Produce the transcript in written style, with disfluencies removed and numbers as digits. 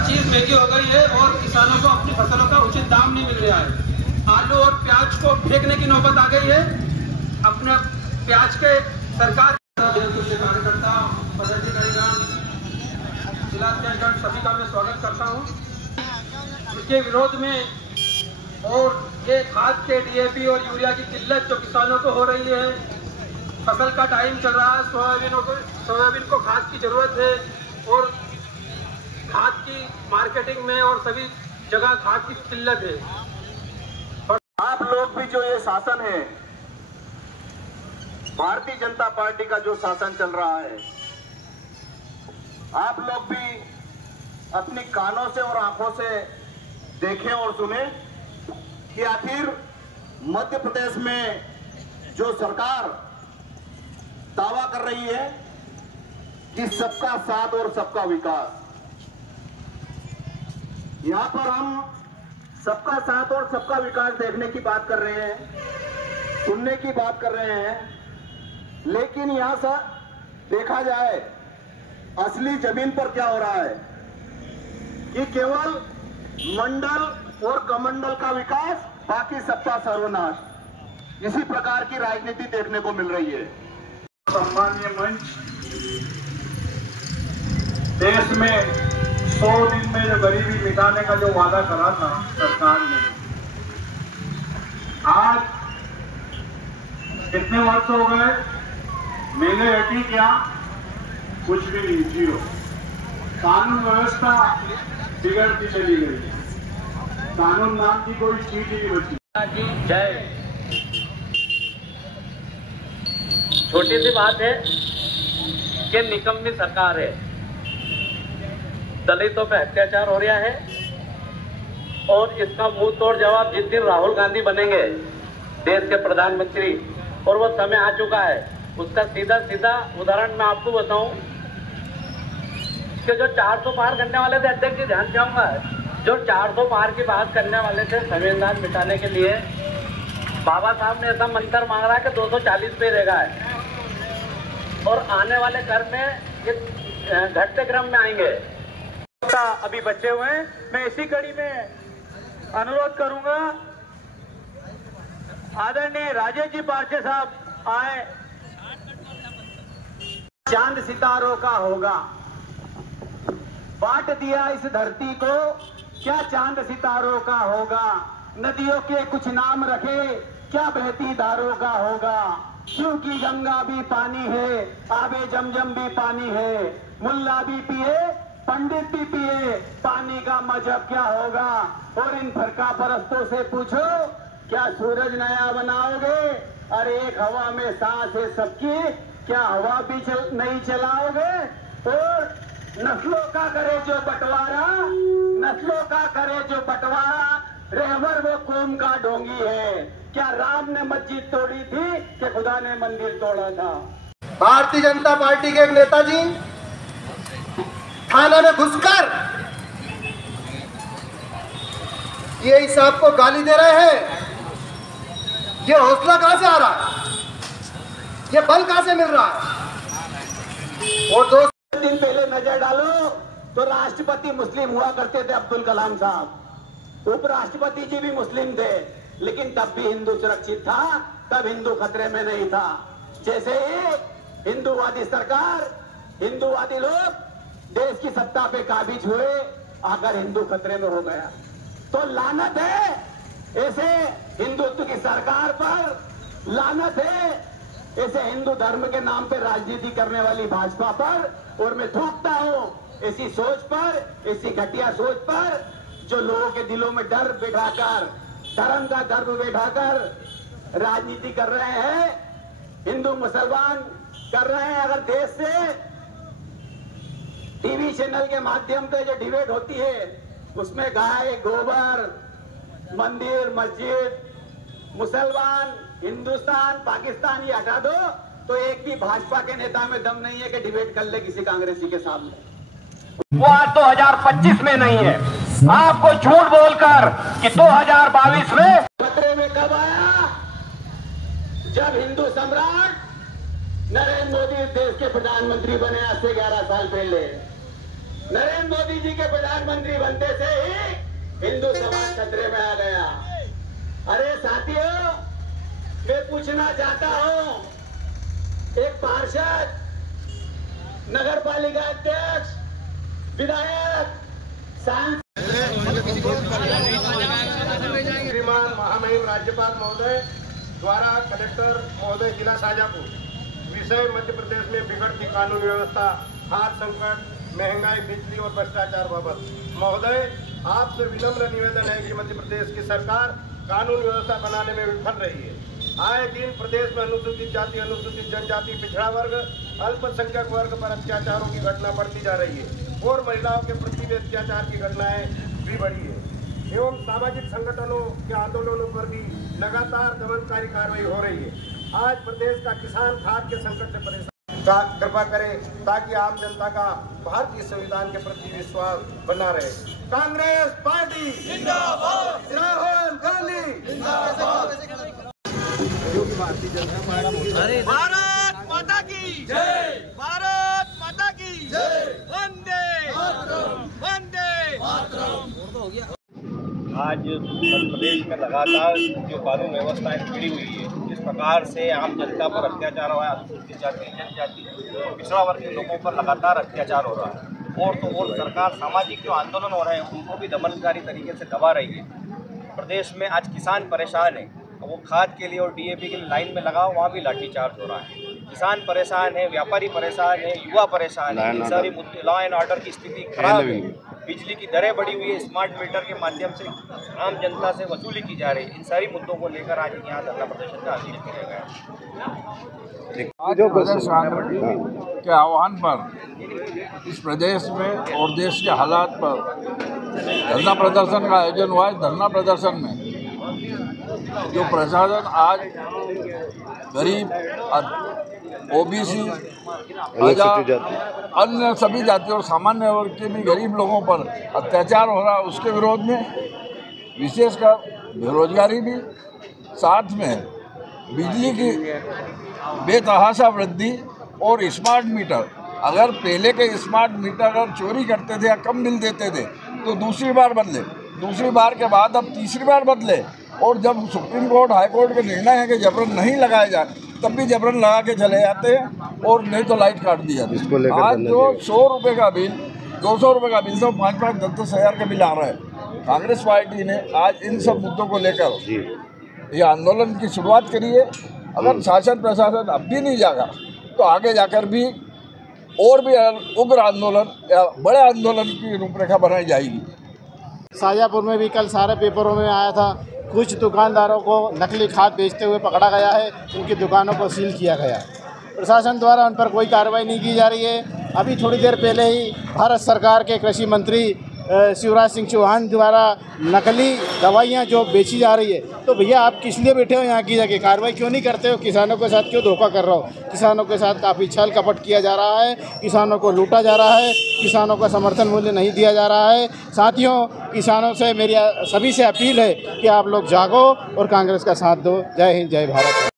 हर चीज महंगी हो गई है और किसानों को अपनी फसलों का उचित दाम नहीं मिल रहा है। आलू और प्याज को फेंकने की नौबत आ गई है। अपने प्याज के सरकार कार्यकर्ता पदाधिकारीगण जिलाध्यक्षगण सभी का मैं स्वागत करता हूँ। इसके विरोध में और ये खाद के डीएपी और यूरिया की किल्लत जो किसानों को हो रही है, फसल का टाइम चल रहा है, सोयाबीन को खाद की जरूरत है और खाद की मार्केटिंग में और सभी जगह खाद की किल्लत है। आप लोग भी जो ये शासन है, भारतीय जनता पार्टी का जो शासन चल रहा है, आप लोग भी अपनी कानों से और आंखों से देखें और सुने कि आखिर मध्य प्रदेश में जो सरकार दावा कर रही है कि सबका साथ और सबका विकास, यहां पर हम सबका साथ और सबका विकास देखने की बात कर रहे हैं, सुनने की बात कर रहे हैं, लेकिन यहां से देखा जाए असली जमीन पर क्या हो रहा है कि केवल मंडल और कमंडल का विकास, बाकी सबका सर्वनाश, इसी प्रकार की राजनीति देखने को मिल रही है। सम्मानीय मंच देश में 100 दिन में जो गरीबी मिटाने का जो वादा करा था सरकार ने, आज कितने वर्ष हो गए, महंगाई हटी क्या? कुछ भी नहीं, जीरो। कानून व्यवस्था बिगड़ती चली गई, कानून नाम की कोई चीज ही नहीं बची। जय। छोटी सी बात है कि निकम्मी सरकार है, दलितों पे अत्याचार हो रहा है और इसका मुंह तोड़ जवाब जिस दिन राहुल गांधी बनेंगे देश के प्रधानमंत्री, और वो समय आ चुका है, उसका सीधा सीधा उदाहरण मैं आपको बताऊं कि जो 400 पार करने वाले थे, अध्यक्ष जी ध्यान चाहूंगा, जो 400 पार की बात करने वाले थे संविधान मिटाने के लिए, बाबा साहब ने ऐसा मंत्र मांग रहा है कि 240 पे रहेगा है और आने वाले कर में ये घटते क्रम में आएंगे। अभी बचे हुए हैं, मैं इसी कड़ी में अनुरोध करूंगा, आदरणीय राजेश जी पारसे साहब आए। चांद सितारों का होगा, बांट दिया इस धरती को, क्या चांद सितारों का होगा, नदियों के कुछ नाम रखे, क्या बहती धारों का होगा, क्योंकि गंगा भी पानी है, आबे जमजम भी पानी है, मुल्ला भी पिए पंडित भी पिए, पानी का मजहब क्या होगा। और इन फरका परस्तों से पूछो, क्या सूरज नया बनाओगे? अरे एक हवा में सांस है सबकी, क्या हवा भी नहीं चलाओगे? और नस्लों का करे जो बंटवारा, नस्लों का करे जो बंटवारा, रहबर वो कौम का ढोंगी है। क्या राम ने मस्जिद तोड़ी थी कि खुदा ने मंदिर तोड़ा था? भारतीय जनता पार्टी के एक नेताजी थाना में घुसकर ये इस साहब को गाली दे रहे हैं। ये हौसला कहां से आ रहा है? ये बल कहां से मिल रहा है? और 2 दिन पहले नजर डालो तो राष्ट्रपति मुस्लिम हुआ करते थे अब्दुल कलाम साहब, उपराष्ट्रपति जी भी मुस्लिम थे, लेकिन तब भी हिंदू सुरक्षित था, तब हिंदू खतरे में नहीं था। जैसे ही हिंदूवादी सरकार, हिंदूवादी लोग देश की सत्ता पे काबिज हुए, आकर हिंदू खतरे में हो गया। तो लानत है ऐसे हिंदुत्व की सरकार पर, लानत है ऐसे हिंदू धर्म के नाम पे राजनीति करने वाली भाजपा पर, और मैं थूकता हूं ऐसी सोच पर, ऐसी घटिया सोच पर, जो लोगों के दिलों में डर बैठाकर, धर्म का गर्व बैठाकर राजनीति कर रहे हैं, हिंदू मुसलमान कर रहे हैं। अगर देश से टीवी चैनल के माध्यम से जो डिबेट होती है, उसमें गाय गोबर, मंदिर मस्जिद, मुसलमान, हिंदुस्तान, पाकिस्तान ये हटा दो, तो एक भी भाजपा के नेता में दम नहीं है कि डिबेट कर ले किसी कांग्रेसी के सामने। वो आज 2025 में नहीं है। आपको झूठ बोलकर कि 2022 में खतरे में कब आया? जब हिंदू सम्राट नरेंद्र मोदी देश के प्रधानमंत्री बने आज से 11 साल पहले। नरेंद्र मोदी जी के प्रधानमंत्री बनते से ही हिंदू समाज खतरे में आ गया। अरे साथियों, मैं पूछना चाहता हूं, एक पार्षद, नगर पालिका अध्यक्ष, विधायक, श्रीमान महामहिम राज्यपाल महोदय द्वारा कलेक्टर महोदय जिला शाजापुर विषय मध्य प्रदेश में बिगड़ती कानून व्यवस्था, खाद्य संकट, महंगाई, बिजली और भ्रष्टाचार बाबत महोदय आपसे विनम्र निवेदन है कि मध्य प्रदेश की सरकार कानून व्यवस्था बनाने में विफल रही है। आए दिन प्रदेश में अनुसूचित जाति, अनुसूचित जनजाति, पिछड़ा वर्ग, अल्पसंख्यक वर्ग पर अत्याचारों की घटना बढ़ती जा रही है और महिलाओं के प्रति भी अत्याचार की घटनाएं भी बढ़ी है एवं सामाजिक संगठनों के आंदोलनों पर भी लगातार दमनकारी कार्रवाई हो रही है। आज प्रदेश का किसान खाद्य के संकट से परेशान, कृपा करें ताकि आम जनता का भारतीय संविधान के प्रति विश्वास बना रहे। कांग्रेस पार्टी जिंदाबाद, राहुल गांधी जिंदाबाद। भारत माता की जय, भारत माता की जय, वंदे वंदे। आज उत्तर प्रदेश में लगातार जो कानून व्यवस्था बिगड़ी हुई है, जिस प्रकार से आम जनता पर अत्याचार हुआ है, अनुसूचित जाति, जनजाति, पिछड़ा वर्ग के लोगों पर लगातार अत्याचार हो रहा है और तो और सरकार सामाजिक जो आंदोलन हो रहे हैं उनको भी दमनकारी तरीके से दबा रही है। प्रदेश में आज किसान परेशान है, वो खाद के लिए और डीएपी के लिए लाइन में लगा, वहाँ भी लाठीचार्ज हो रहा है। किसान परेशान है, व्यापारी परेशान है, युवा परेशान है, इन सारी मुद्दे, लॉ एंड ऑर्डर की स्थिति खराब है, बिजली की दरें बढ़ी हुई है, स्मार्ट मीटर के माध्यम से आम जनता से वसूली की जा रही है। इन सारी मुद्दों को लेकर आज यहाँ धरना प्रदर्शन का आयोजन किया गया है। आज प्रदेश कांग्रेस के आह्वान पर इस प्रदेश में और देश के हालात पर धरना प्रदर्शन का आयोजन हुआ है। धरना प्रदर्शन में जो प्रशासन आज गरीब, ओबीसी, अन्य सभी जाति और सामान्य वर्ग के भी गरीब लोगों पर अत्याचार हो रहा है, उसके विरोध में विशेषकर बेरोजगारी भी, साथ में बिजली की बेतहाशा वृद्धि और स्मार्ट मीटर। अगर पहले के स्मार्ट मीटर अगर चोरी करते थे या कम बिल देते थे तो दूसरी बार बदले, दूसरी बार के बाद अब तीसरी बार बदले, और जब सुप्रीम कोर्ट, हाई कोर्ट का निर्णय है कि जबरन नहीं लगाए जाए तब भी जबरन लगा के चले जाते हैं और नहीं तो लाइट काट दी जाती है। आज जो 100 रुपये का बिल, 200 रुपये का बिल, तो 5-5, 10-10 हज़ार का बिल आ रहा है। कांग्रेस पार्टी ने आज इन सब मुद्दों को लेकर ये आंदोलन की शुरुआत करी है। अगर शासन प्रशासन अब भी नहीं जागा तो आगे जाकर भी और भी उग्र आंदोलन या बड़े आंदोलन की रूपरेखा बनाई जाएगी। शाजापुर में भी कल सारे पेपरों में आया था, कुछ दुकानदारों को नकली खाद बेचते हुए पकड़ा गया है, उनकी दुकानों को सील किया गया। प्रशासन द्वारा उन पर कोई कार्रवाई नहीं की जा रही है। अभी थोड़ी देर पहले ही भारत सरकार के कृषि मंत्री शिवराज सिंह चौहान द्वारा नकली दवाइयाँ जो बेची जा रही है, तो भैया आप किस लिए बैठे हो यहाँ की जाके, कार्रवाई क्यों नहीं करते हो? किसानों के साथ क्यों धोखा कर रहे हो? किसानों के साथ काफ़ी छल कपट किया जा रहा है, किसानों को लूटा जा रहा है, किसानों का समर्थन मूल्य नहीं दिया जा रहा है। साथियों, किसानों से मेरी सभी से अपील है कि आप लोग जागो और कांग्रेस का साथ दो। जय हिंद, जय भारत।